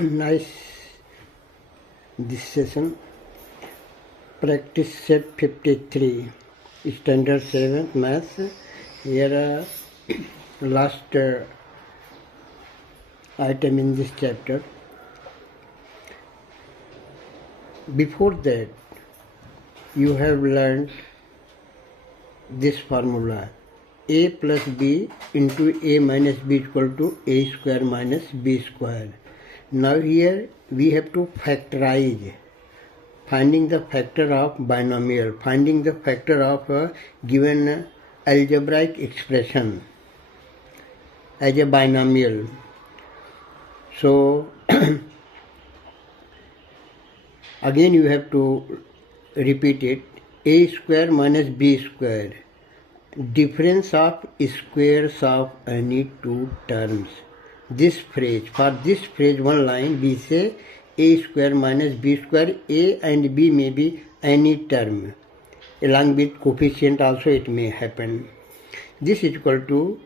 Nice this session. Practice set 53, standard 7th maths. Here last item in this chapter. Before that, you have learned this formula: a plus b into a minus b is equal to a square minus b square. Now here we have to factorize, finding the factor of binomial, finding the factor of a given algebraic expression as a binomial. So again you have to repeat it: a square minus b square, difference of squares of any two terms. This phrase, for this phrase one line we say a square minus b square. A and b may be any term, along with coefficient also it may happen. This is equal to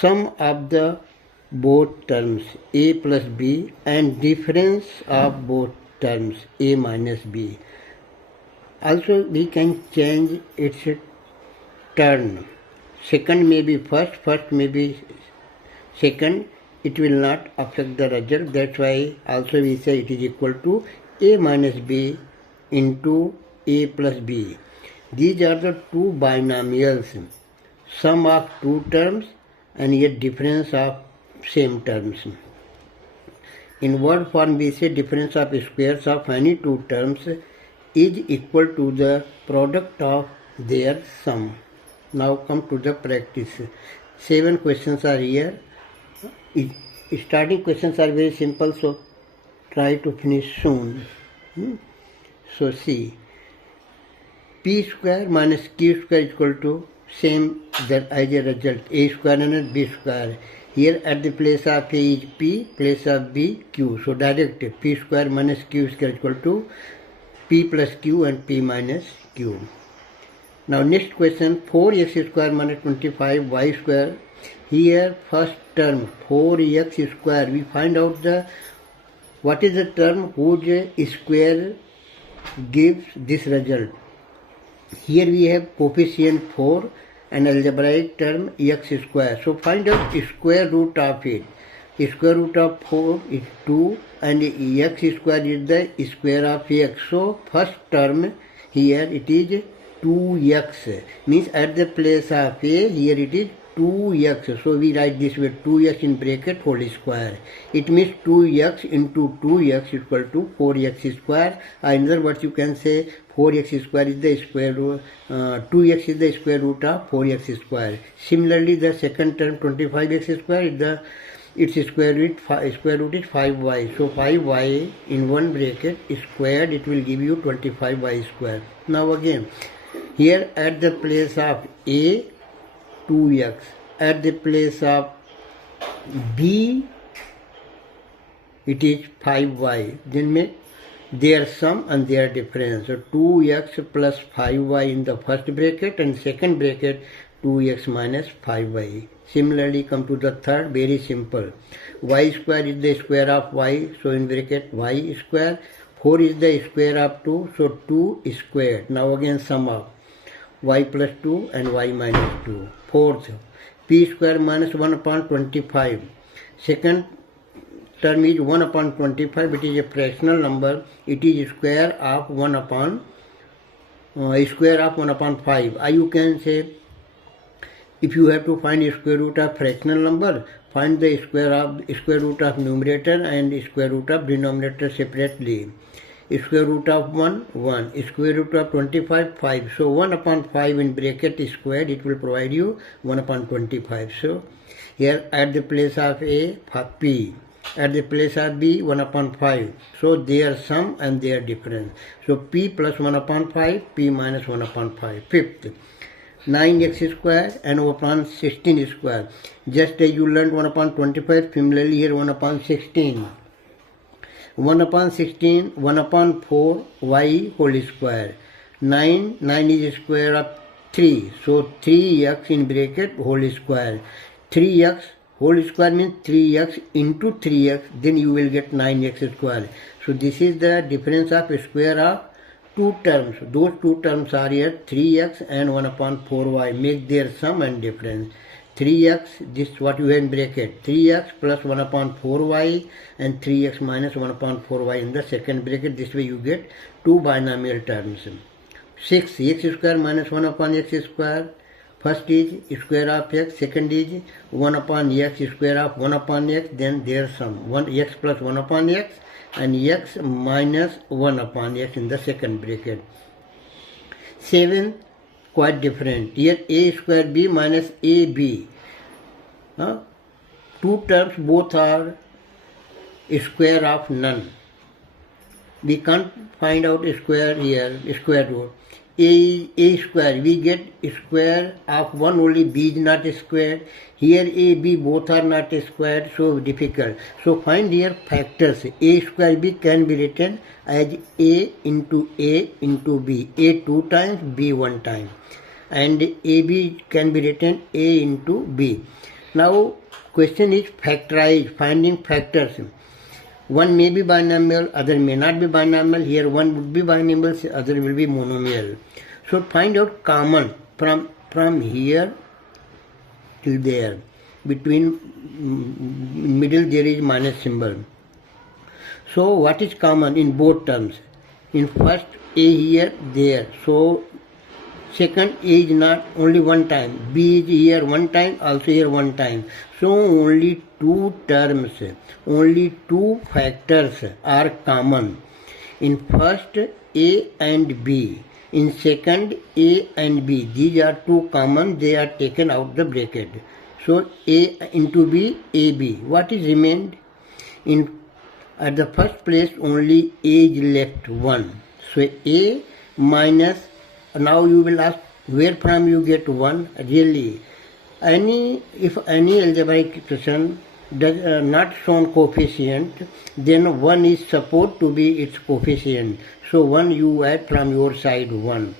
sum of the both terms a plus b and difference of both terms a minus b. Also we can change its turn. Second may be first, first may be second. It will not affect the result. That's why also we say it is equal to a minus b into a plus b. These are the two binomials, sum of two terms and yet difference of same terms. In word form we say difference of squares of any two terms is equal to the product of their sum. Now come to the practice. 7 questions are here. Starting questions are very simple, so try to finish soon. So see, p square minus q square is equal to same that as a result a square and b square. Here at the place of a is p, place of b q. So direct p square minus q square is equal to p plus q and p minus q. Now next question, 4x square minus 25y square. Here first term 4x square, we find out the what is the term whose square gives this result. Here we have coefficient 4 and algebraic term x square. So find out square root of it. Square root of 4 is 2 and x square is the square of x. So first term here it is 2x, means at the place of a here it is 2x. So we write this way 2x in bracket whole square. It means 2x into 2x is equal to 4x square. In other words you can say 4x square is the square root, 2x is the square root of 4x square. Similarly the second term 25x square is the its square root is 5y. So 5y in one bracket squared, it will give you 25y square. Now again here at the place of a 2x, at the place of b it is 5y. Then make their sum and their difference. So 2x plus 5y in the first bracket and second bracket 2x minus 5y. Similarly come to the third, very simple. Y square is the square of y, so in bracket y square. 4 is the square of 2, so 2 squared. Now again sum of y plus 2 and y minus 2. Fourth, p square minus 1 upon 25. Second term is 1 upon 25. It is a fractional number. It is square of 1 upon 5. You can say, if you have to find a square root of fractional number, find the square root of numerator and square root of denominator separately. Square root of 1, 1. Square root of 25, 5. So 1 upon 5 in bracket squared, it will provide you 1 upon 25. So here at the place of a, p. At the place of b, 1 upon 5. So their sum and their difference. So p plus 1 upon 5, p minus 1 upon 5. Fifth, 9x square and 1 upon 16 square. Just as you learned 1 upon 25, similarly here 1 upon 16. 1 upon 16, 1 upon 4, y whole square. 9 is square of 3. So 3x in bracket whole square. 3x Whole square means 3x into 3x, then you will get 9x square. So this is the difference of square of two terms. Those two terms are here 3x and 1 upon 4y. Make their sum and difference. 3x, this what you have in bracket, 3x plus 1 upon 4y and 3x minus 1 upon 4y in the second bracket. This way you get two binomial terms. 6, x square minus 1 upon x square. First is square of x, second is 1 upon x, square of 1 upon x, then their sum. 1x plus 1 upon x and x minus 1 upon x in the second bracket. 7, quite different. Here a square b minus ab. Two terms both are square of none. We can't find out square here, square root. A square, we get square of 1 only, b is not squared. Here a, b both are not squared, so difficult. So find here factors. A square b can be written as a into b. A 2 times, b 1 time. And ab can be written a into b. Now question is factorize, finding factors. One may be binomial, other may not be binomial. Here one would be binomial, other will be monomial. So find out common from here till there. Between middle there is minus symbol. So what is common in both terms? In first a here, there. So second a is not only 1 time. B is here 1 time, also here 1 time. So only two terms, only two factors are common. In first a and b. In second a and b. These are two common, they are taken out the bracket. So a into b, ab. What is remained? At the first place only a is left 1. So a minus, now you will ask where from you get 1? Really, if any algebraic expression does not shown coefficient, then 1 is supposed to be its coefficient. So 1 you add from your side 1.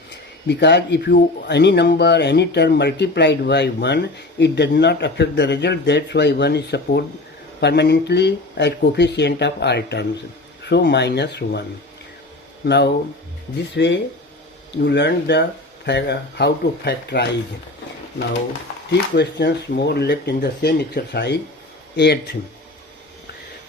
Because if you any number, any term multiplied by 1, it does not affect the result. That's why 1 is supposed permanently as coefficient of all terms. So minus 1. Now this way you learn the how to factorize. Now 3 questions more left in the same exercise. 8th,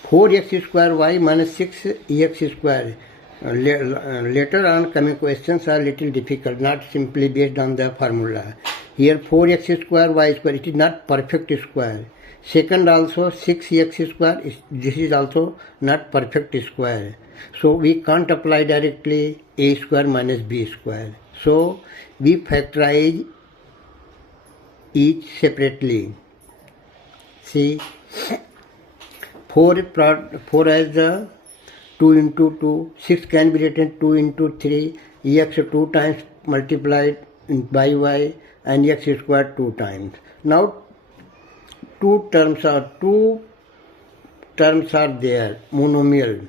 4x square y minus 6x square. Later on coming questions are little difficult, not simply based on the formula. Here 4x square y square, it is not perfect square. Second also 6x square, this is also not perfect square. So we can't apply directly a square minus b square. So we factorize each separately. See, 4 as the 2 into 2, 6 can be written 2 into 3, x 2 times multiplied by y and x square 2 times. Now two terms are there, monomial.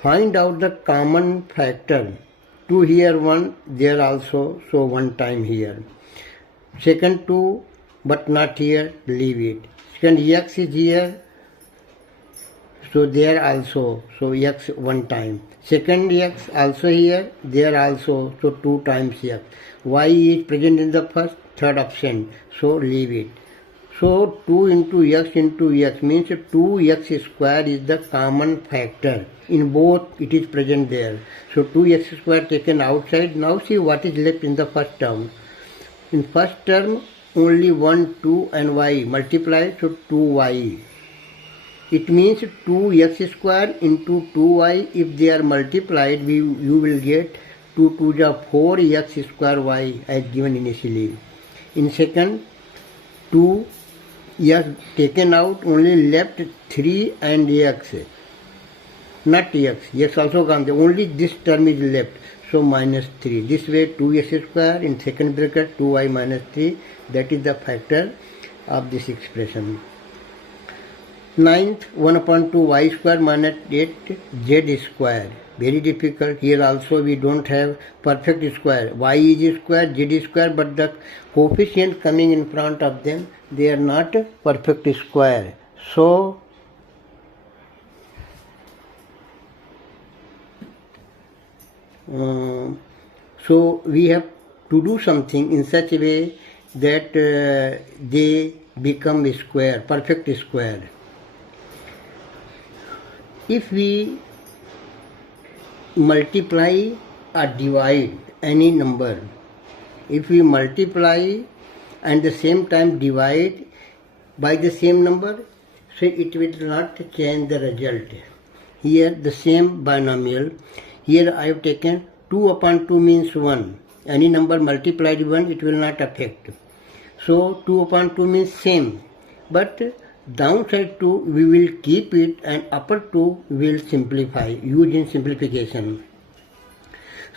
Find out the common factor. 2 here 1, there also, so 1 time here. Second 2, but not here, leave it. Second x is here, so there also, so x 1 time. Second x also here, there also, so 2 times x. Y is present in the third option, so leave it. So 2 into x means 2x square is the common factor. In both it is present there. So 2x square taken outside. Now see what is left in the first term. In first term only 1, 2 and y multiplied, so 2y. It means 2x square into 2y. If they are multiplied, you will get 2 to the 4x square y as given initially. In second, 2 x taken out, only left 3 and x. Not x also comes, only this term is left, so minus 3. This way 2x square in second bracket 2y minus 3, that is the factor of this expression. 9th, 1 upon 2 y square minus 8 z square. Very difficult. Here also we don't have perfect square. Y is square, z is square, but the coefficient coming in front of them they are not perfect square. So we have to do something in such a way that they become square, perfect square. If we multiply or divide any number, if we multiply and the same time divide by the same number, so it will not change the result. Here the same binomial, here I have taken 2 upon 2 means 1. Any number multiplied by 1, it will not affect. So 2 upon 2 means same. But downside 2 we will keep it and upper 2 will simplify, use in simplification.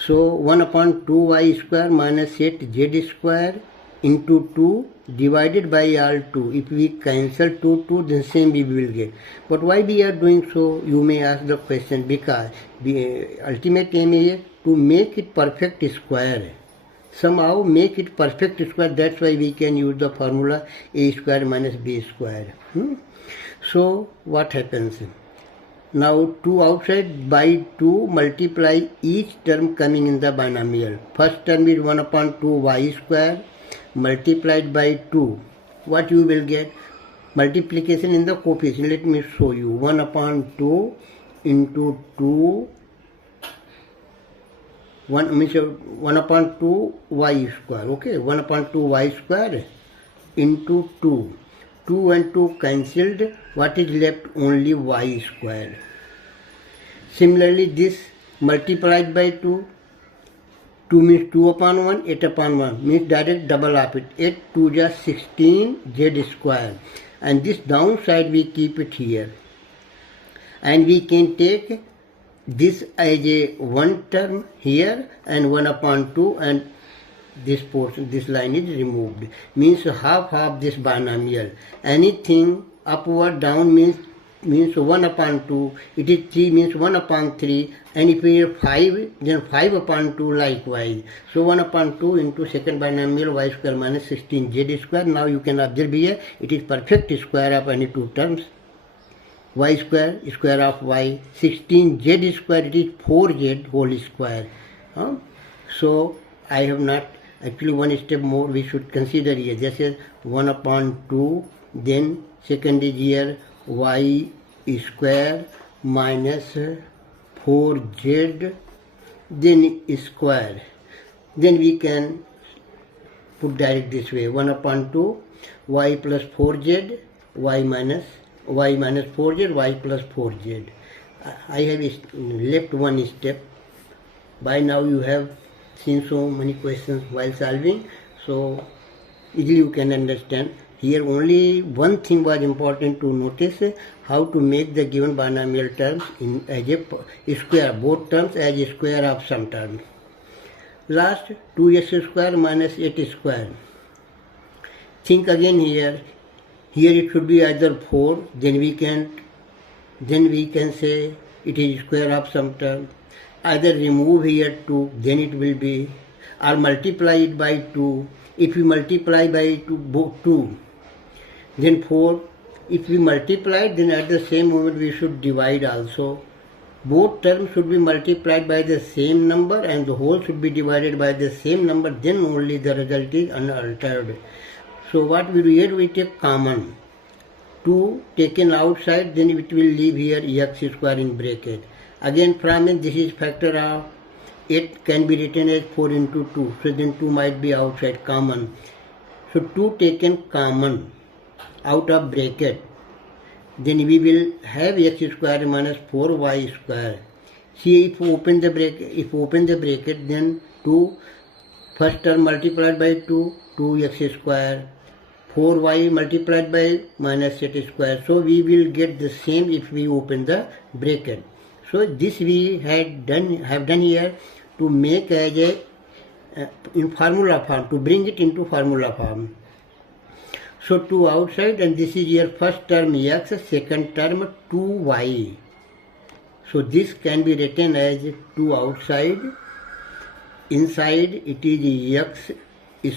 So 1 upon 2y square minus 8z square into 2 divided by all 2. If we cancel 2, then same we will get. But why we are doing so? You may ask the question. Because the ultimate aim is to make it perfect square. Somehow make it perfect square. That's why we can use the formula a square minus b square. So what happens? Now 2 outside by 2 multiply each term coming in the binomial. First term is 1 upon 2y square multiplied by 2. What you will get? Multiplication in the coefficient. Let me show you. 1 upon 2 into 2. 1 means 1 upon 2y square. Okay, 1 upon 2y square into 2. 2 and 2 cancelled. What is left? Only y square. Similarly, this multiplied by 2. 2 means 2 upon 1, 8 upon 1. Means direct double of it. 8 2 just 16 z square. And this downside we keep it here. And we can take this as a one term here and 1 upon 2, and this portion, this line is removed. Means half this binomial. Anything upward down means 1 upon 2. It is 3 means 1 upon 3. And if we have 5, then 5 upon 2 likewise. So 1 upon 2 into second binomial y square minus 16z square. Now you can observe here, it is perfect square of any two terms. Y square, square of y, 16z square, it is 4z whole square. So I have not, actually one step more we should consider here. This is 1 upon 2, then second is here y square minus 4z, then square. Then we can put direct this way, 1 upon 2, y plus 4z, y minus 4z, y plus 4z. I have left one step. By now you have seen so many questions while solving, so easily you can understand. Here only one thing was important to notice, how to make the given binomial terms in as a square, both terms as a square of some term. Last, 2x square minus 8 square. Think again here. Here it should be either 4, then we can say it is square of some term. Either remove here 2, then it will be, or multiply it by 2. If we multiply by 2, then 4. If we multiply, then at the same moment we should divide also. Both terms should be multiplied by the same number and the whole should be divided by the same number, then only the result is unaltered. So what we do here, we take common. 2 taken outside, then it will leave here x square in bracket. Again from it, this is factor of 8 can be written as 4 into 2. So then 2 might be outside, common. So 2 taken common out of bracket. Then we will have x square minus 4y square. See, if we open the bracket, then 2 first term multiplied by 2, 2x square. 4y multiplied by minus 8 square. So we will get the same if we open the bracket. So this we have done here to make as a in formula form, to bring it into formula form. So 2 outside, and this is your first term x, second term 2y. So this can be written as 2 outside, inside it is x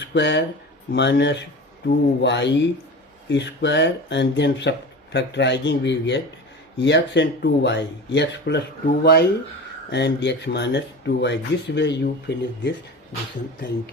square minus 2y square and then factorizing we get x and 2y, x plus 2y and x minus 2y. This way you finish this lesson. Thank you.